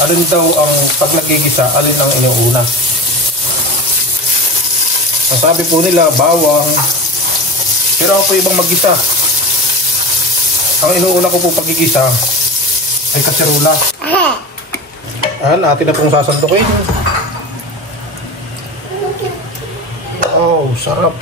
alin daw ang pag nagigisa, alin ang inuuna. Ang sabi po nila, bawang. Pero ako po ibang mag-gisa. Ang inuuna ko po pagigisa ay kaserula. Ayan, atin na pong sasandukin. Oh, sarap.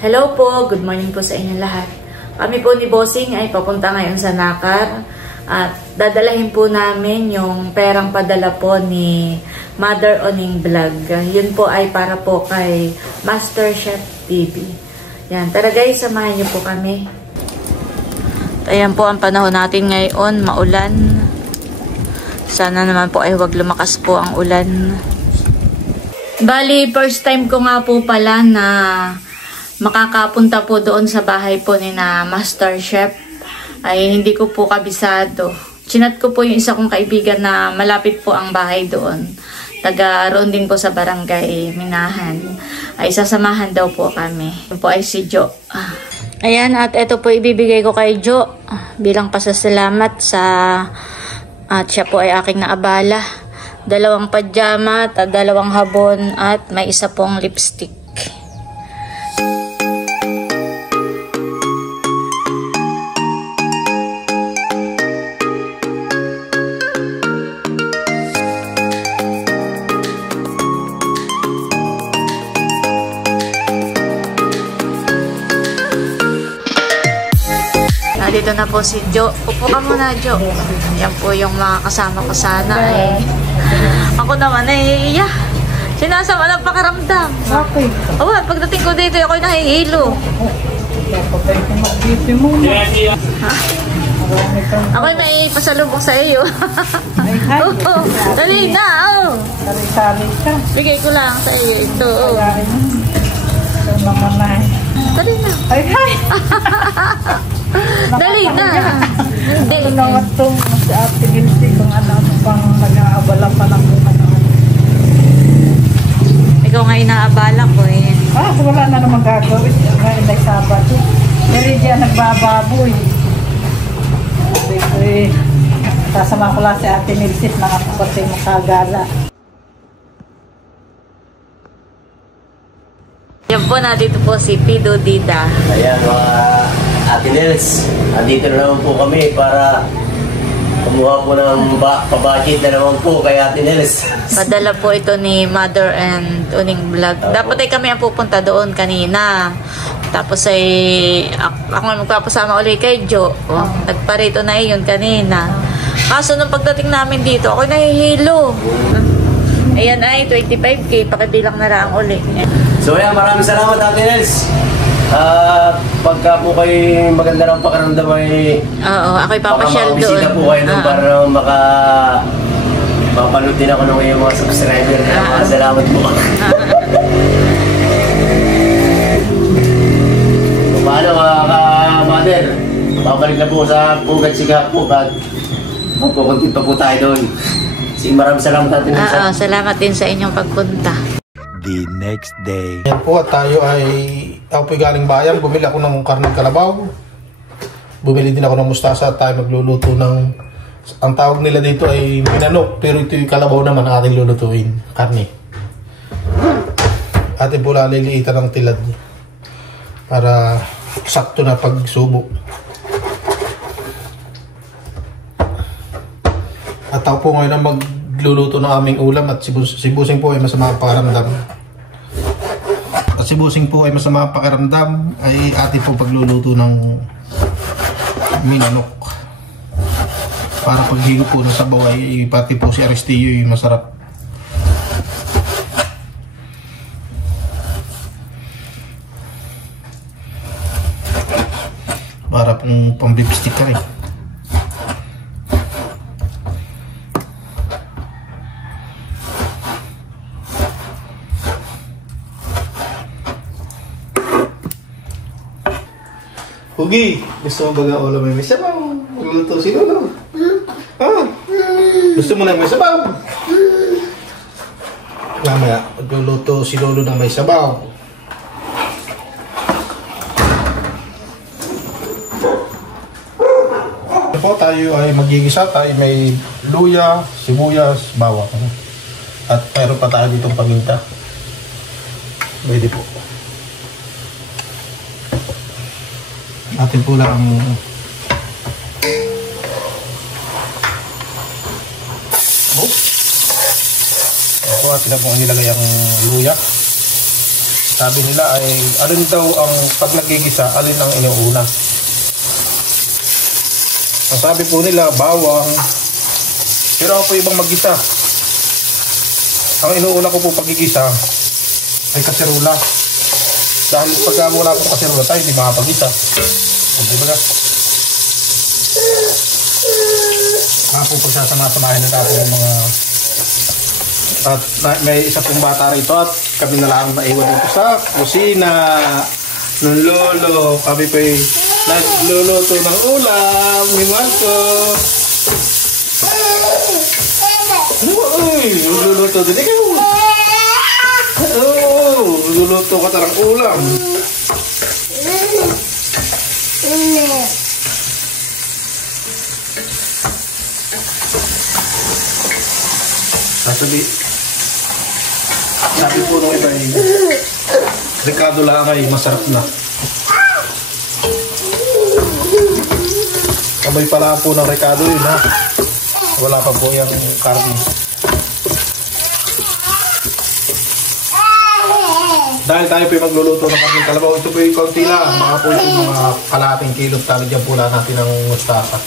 Hello po, good morning po sa inyo lahat. Kami po ni Bossing ay papunta ngayon sa Nakar at dadalahin po namin yung perang padala po ni Mother Oning Vlog. Yun po ay para po kay Master Chef TV. Yan, tara guys, samahan niyo po kami. Ayan po ang panahon natin ngayon, maulan. Sana naman po ay huwag lumakas po ang ulan. Bali, first time ko nga po pala na makakapunta po doon sa bahay po ni na Master Chef. Ay hindi ko po kabisado. Chinat ko po yung isa kong kaibigan na malapit po ang bahay doon. Taga roon din po sa barangay Minahan. Ay sasamahan daw po kami. Yun po ay si Jo. Ayan, at ito po ibibigay ko kay Jo bilang pasasalamat sa at siya po ay aking naabala. 2 pajama at 2 habon at may isa pong lipstick. Dito na po si Jo. Upo ka muna, Jo. Yan po yung mga kasama ko sana. Ako naman ay sinasama ng pakiramdam. Okay. Oo, pagdating ko dito, ako'y nahihilo. Ako'y may pasalubong sa iyo. Oo, dali na. Bigay ko lang sa iyo ito. Dali na. Ay, hi! Dali na. Ito naman itong si Ate Gilsi kung ano pang nag-aabala pa lang kung ano. Ikaw nga inaabala ko eh. Wala na naman gagawin. Ngayon ay Sabado. Pero diyan nagbababoy. Kasama ko lang si Ate Gilsi na ako kasi makagala. Yan po, nandito po si Pido Dida. Ayan mga Ate Nels, andito na naman po kami para kumuha po ng pabudget na naman po kay Ate Nels. Padala po ito ni Mother and Oning Vlog. Dapat ay kami ang pupunta doon kanina. Tapos ay ako magpapasama ulit kay Jo. Nagparito na yun kanina. Kaso nung pagdating namin dito, ako nahihilo. Ayan ay 25K, pakibilang na lang ulit. So ayan, maraming salamat Ate Nels. Pagka po kayo maganda ng pakiramdam ay oo, ako'y papasyal doon. Makabisita po kayo doon para mapanood din ako ng iyong mga subscriber. Mga salamat po. Paano mga mother? Babalik na po sa Pugad Sigapok at magkukuntit pa po tayo doon. Sige, maraming salamat Ate Nels. Oo, salamat din sa inyong pagpunta. The next day. Yan po, at tayo ay ako po galing bayan. Bumili ako ng karneng kalabaw. Bumili din ako ng mustasa at tayo magluluto ng, ang tawag nila dito ay minanok, pero ito yung kalabaw naman ang ating lulutuin, karne. Atin po laliliitan ng tilad para sakto na pagsubo. At ako po ngayon ang magluluto ng aming ulam at si Busing po ay masama ang pakiramdam. At si Busing po ay masama ang pakiramdam ay atin po pagluluto ng minanok. Para paghilo po ng sabaw ay pati po si Aristillo ay masarap. Para pong pambibistik ka rin. Ugi, gusto mo baga ulam may sabaw? Magluluto si Lolo. Ah, gusto mo na may sabaw? Mamaya, magluluto si Lolo ng may sabaw. Po, tayo ay magigisa. Tayo may luya, sibuyas, bawang. At meron pa tayo ditong paminta. Pwede po. Atin po lang atin na po nilagay ang luya. Sabi nila ay alin daw ang pag nagigisa, alin ang inuuna. Ang sabi po nila, bawang. Pero ako po ibang magisa. Ang inuuna ko po pagigisa ay kaserula. Dahil pagka wala po kaserula tayo, hindi makapagisa. Hindi ba? Mga po pagsasama-samahin na natin yung mga... At may isa pong bata rito at kami na lang naiwan dito sa kusina ng Lolo. Kami po ay nagluluto ng ulam ni Marco. Uy, luluto din ikaw. Oh, luluto ka talang ulam. Sabi po nung iba ay Ricardo lang ay masarap na. Kamay pala po ng Ricardo yun ha. Wala pa po yung karne. Dahil tayo po yung magluluto ng karne kalabaw, ito po yung konti lang. Mga po yung mga kalating kilot. Talagyan po lang natin ng mustasa.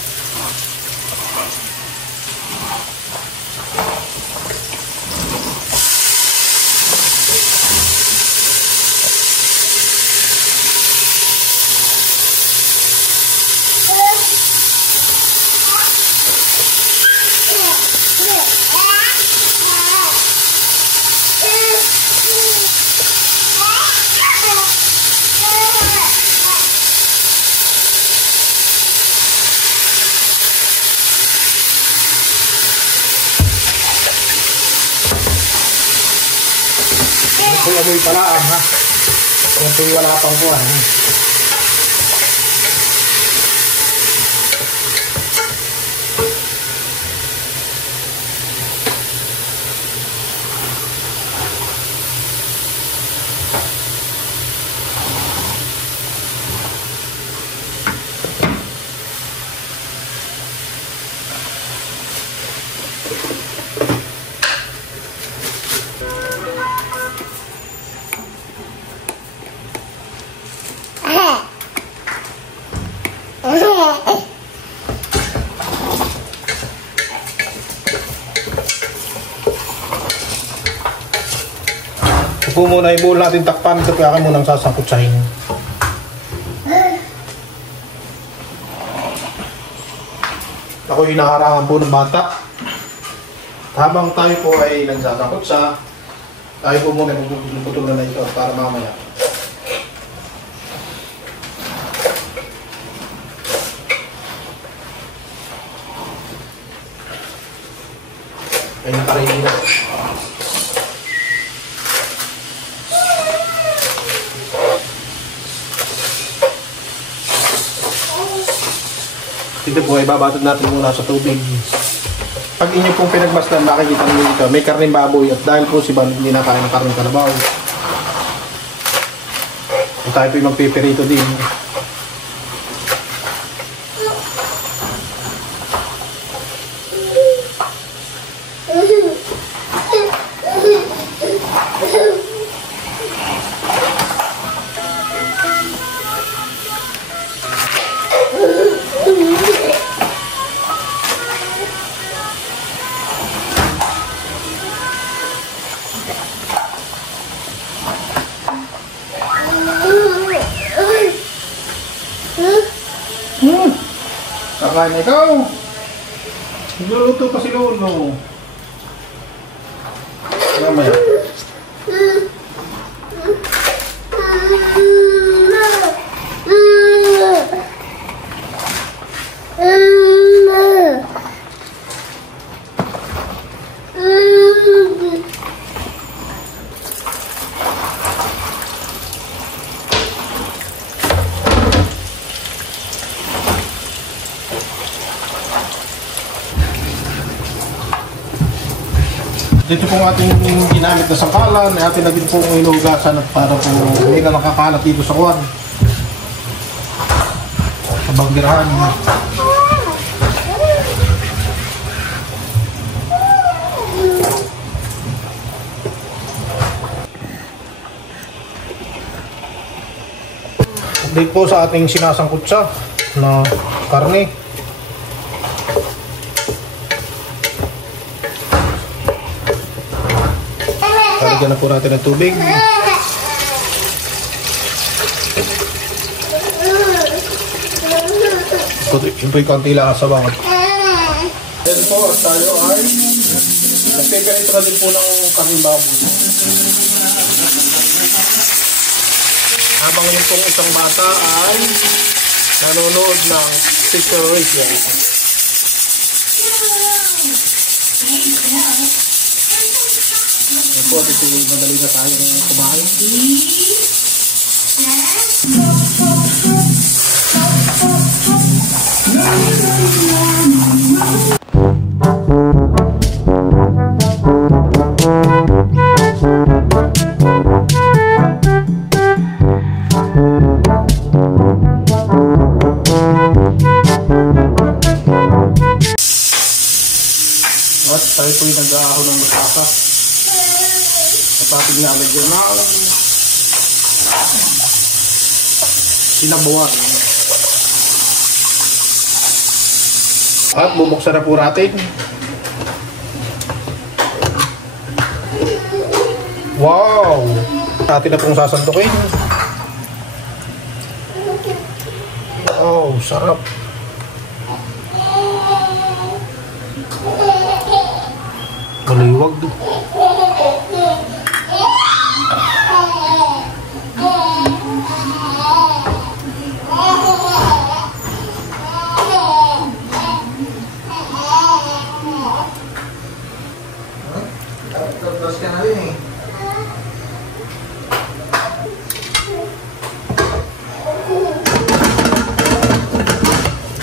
Ito yung amoy palaang ha. Ito yung wala pang kuhan. Ito muna ibuhol natin takpan. Ito kaya ka munang sasangkutsahin. Ako yung nakarangan po ng bata. Habang tayo po ay nagsasangkutsa, tayo po muna magpuputulan na ito para mamaya. Ay nakaready na. Ito po ay babatid natin muna sa tubig. Pag inyo pong pinagmasdan, makikita nyo dito, may karneng baboy at dahil po si Bal hindi nakain ng karneng kalabaw. At tayo po yung magpipirito din. Kakain ikaw. Nagluluto pa si Lolo. Mamaya. Ito pong ating ginamit na sangkalan, ay atin na din pong inugasan at para po hindi na nakakalat dito sa kuwan. Sa banggirahan. Update po sa ating sinasangkot sa na karne. Lagyan na po natin ng tubig. Siyempre konti lang sa bawat. Then po at tayo ay nagpeperito na din po ng kaming baboy. Habang yung pong isang bata ay nanonood ng picture radio. Ito po, dito madali na tayong kumain. At tayo po'y nag-aahon ng mustasa. At ating nalagyan na sinabuan. At bubuksan na po natin. Wow! Atin na pong sasantukin. Wow, sarap. Maliwag.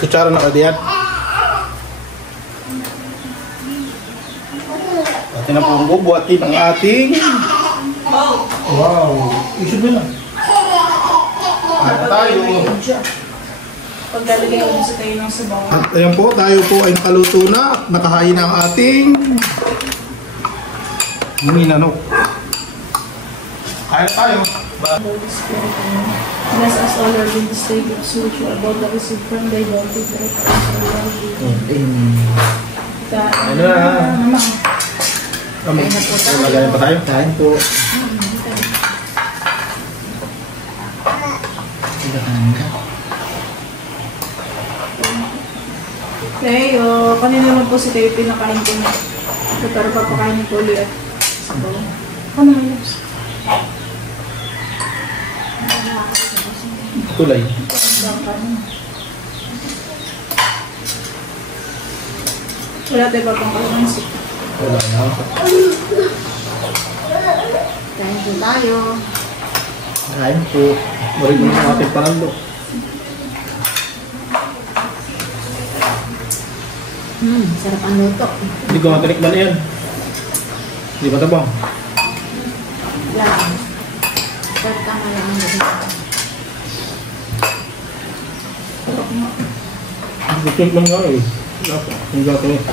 Kutsara na kadiyan. Atin na pong bubuhatin ang ating wow, isip na lang. At tayo Paglalagay ko sa kayo ng sabaw. at ayan po, tayo po ay nakaluto na at nakahain na ang ating minanok. Kaya tayo. Holy Spirit, bless us all our in the state of which you are about to receive from thy Lord, we pray for us, O Lord. Ano na? Kami. Magaling pa tayo? Kain po. Leo, kanina naman po si Tayo pinakain ko na. Pero papakainin ko ulit. Sabaw. Ano yun? Tulay. Wala tayo papang kalamansi. Wala na. Kain po tayo. Kain po. Marigin sa ating panalo. Sarap ang luto. Hindi ko matinikman yan. Hindi ba tabang? Yan. Sarap tama lang ang luto. Gusto lang nga eh. Hindi ka ito.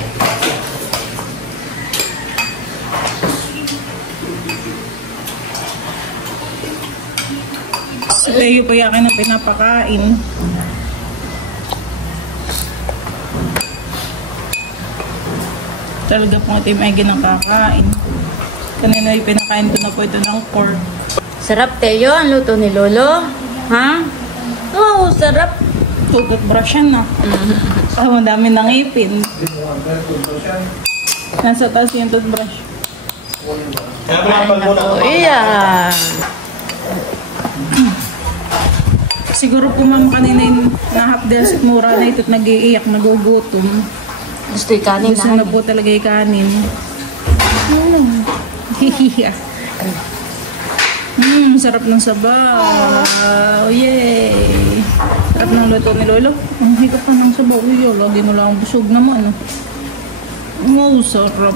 Si Tayo po yakin ang pinapakain. Talaga po ito yung may ginakakain. Kanina yung pinakain ko na po ito ng pork. Sarap, Teo, ang luto ni Lolo. Ha? Oo, sarap. Toothbrush yan na. Ang dami ng ipin. Nasa taas yung toothbrush. Kain na po. Iya. Siguro po ma'am kanina yung nahapdes at mura na ito at nag-iiyak, nagugutom. Gusto yung kanin Gusto na po talaga yung kanin. Hihiya. Sarap ng sabaw. Yay! Sarap ng luto ni Lolo. Ang higap pa ng sabaw. Uy, lagi mo lang busog naman. Wow, sarap.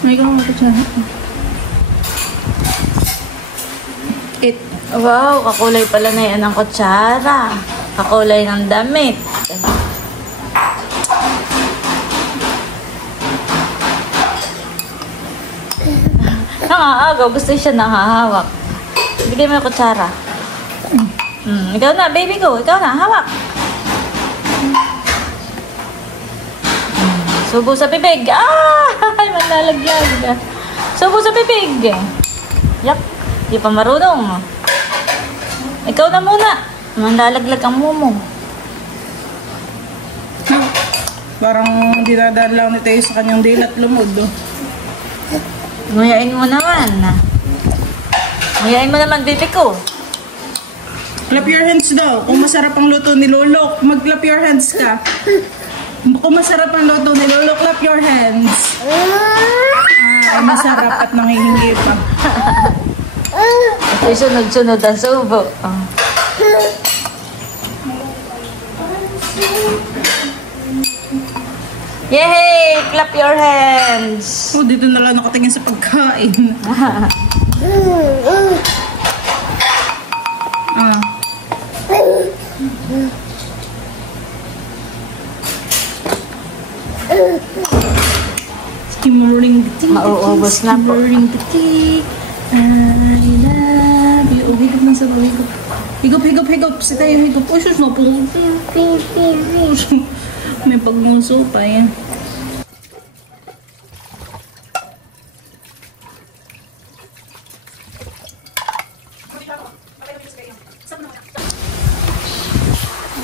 May ka mga kutsara. It. Wow, kakulay pala na yan ang kutsara. Kakulay ng damit. Nangaagaw, gusto siya nangahawak. Bigay mo yung kutsara. Ikaw na, baby ko. Ikaw na, hawak. Subo sa bibig. Ay, manlalaglag. Subo sa bibig. Yak, di pa marunong. Ikaw na muna. Manlalaglag ang mumo. Parang dinadaan lang ni Teo sa kanyang dilat lumod. Nguyain mo naman. Nguyain mo naman, baby ko. Clap your hands daw. Kung masarap ang luto ni Lolo, mag-clap your hands ka. Kung masarap ang luto ni Lolo, clap your hands. Ay, masarap at nangihingi pa. Ito'y sunod-sunod ang subo. Oh. Yay! Clap your hands! Oh, dito na lang nakatingin sa pagkain. Skimmerling gatik. Mauubos na po. Skimmerling gatik. I love you. Oh, higop ng sabaw. Higop. Higop, higop, higop. Si tayo higop. Oh, sus, no po. May pagmuso pa yan.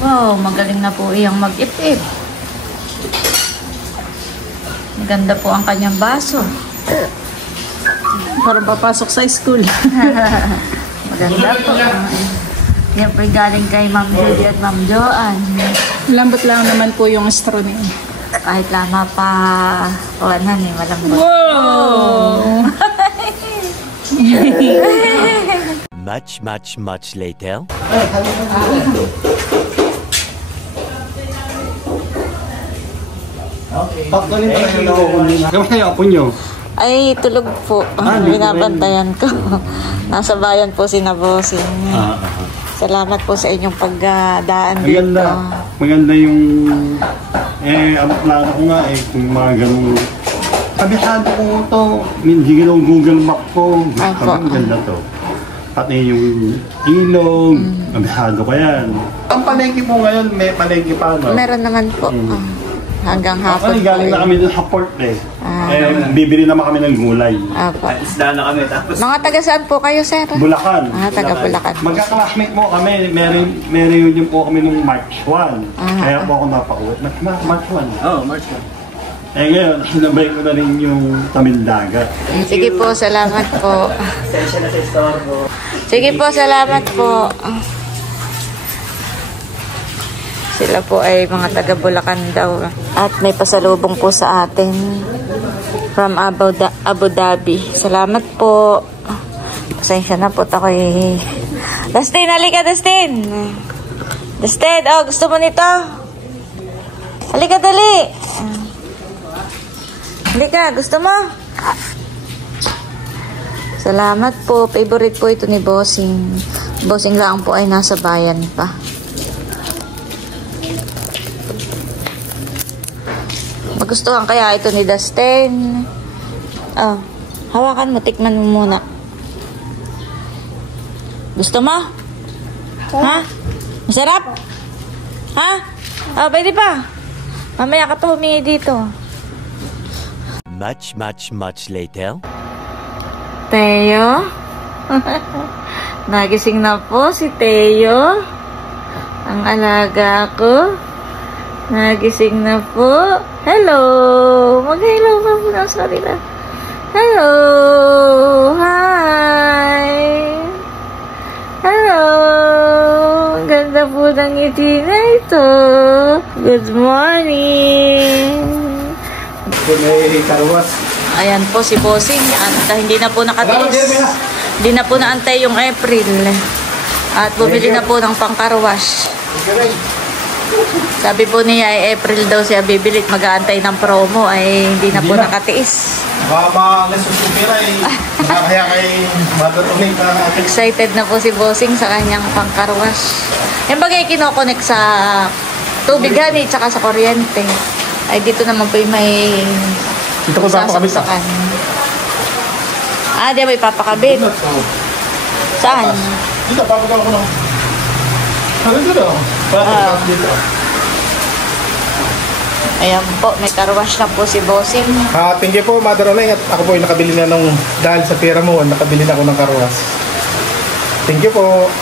Wow, magaling na po iyang mag-ip-ip. Maganda po ang kanyang baso. Parang papasok sa school. Maganda po. Yan po galing kay Ma'am Judy at Ma'am Joanne. Lambot lang naman po yung straw niya. Kahit lama pa, kawanan eh, malambot. Wow! Much later. Kamusta yung apo nyo? Ay, tulog po. Binabantayan ko. Nasa bayan po si Nabosing. Salamat po sa inyong pagdaan dito. Maganda yung ang plano ko nga kung mga ganun. Kabisado ko ito, hindi ganun Google Map ko. Ang ganda to. Pati yung ilog, kabisado ko yan. Ang palengke po ngayon, may palengke pa, no? Meron naman po. Hanggang hapon Actually, galing na kami dun sa port bibili naman kami ng gulay. Apo. Isda na kami tapos. Mga taga saan po kayo, sir? Bulacan. Taga Bulacan. Magka-classmate mo kami, may reunion po kami nung March 1. Kaya po ako napauwi. March 1? Oo, March 1. Ngayon, sinabay ko na rin yung Tamil Dagat. Sige po, salamat po. Sensya na sa store po. Sige po, salamat po. Sila po ay mga taga Bulacan daw. At may pasalubong po sa atin from Abu Dhabi. Salamat po. Pasensya na po ako eh. Dustin, halika Dustin. Dustin, oh, gusto mo nito? Halika, dali. Halika, gusto mo? Salamat po. Favorite po ito ni Bossing. Bossing lang po ay nasa bayan pa. Magustuhan kaya ito ni Dustin. Oh, hawakan mo, tikman mo muna. Gusto mo? Ha? Masarap? Ha? Oh, pwede pa. Mamaya ka pa humingi dito. Much later. Teo? Nagising na po si Teo. Ang alaga ko. Nagising na po. Hello! Mag-hello ka po na sa kanila. Hello! Hi! Hello! Ang ganda po ng ngiti na ito. Good morning! Ayan po si Bossing. At hindi na po nakatiis. Hindi na po naantay yung April. At bumili na po ng pangkarwash. Sabi po niya ay April daw siya bibili at mag-aantay ng promo ay hindi na po nakatiis. Baka ma-lesos ay nakakaya kay Mother Onig na Excited na po si Bossing sa kanyang pangkarwash. Yung bagay kinokonek sa tubig gani tsaka sa kuryente. Ay dito naman po yung may dito ko papakabit. sasaksakan. Ah, di ba ipapakabit? Saan? Dito, papagawa ko ng... Ano dito? Dito. Ayan po, may karwash na po si Bossing. Thank you po, Mother Onig. At ako po ay nakabili na dahil sa pera mo, nakabili na ako ng karwas. Thank you po.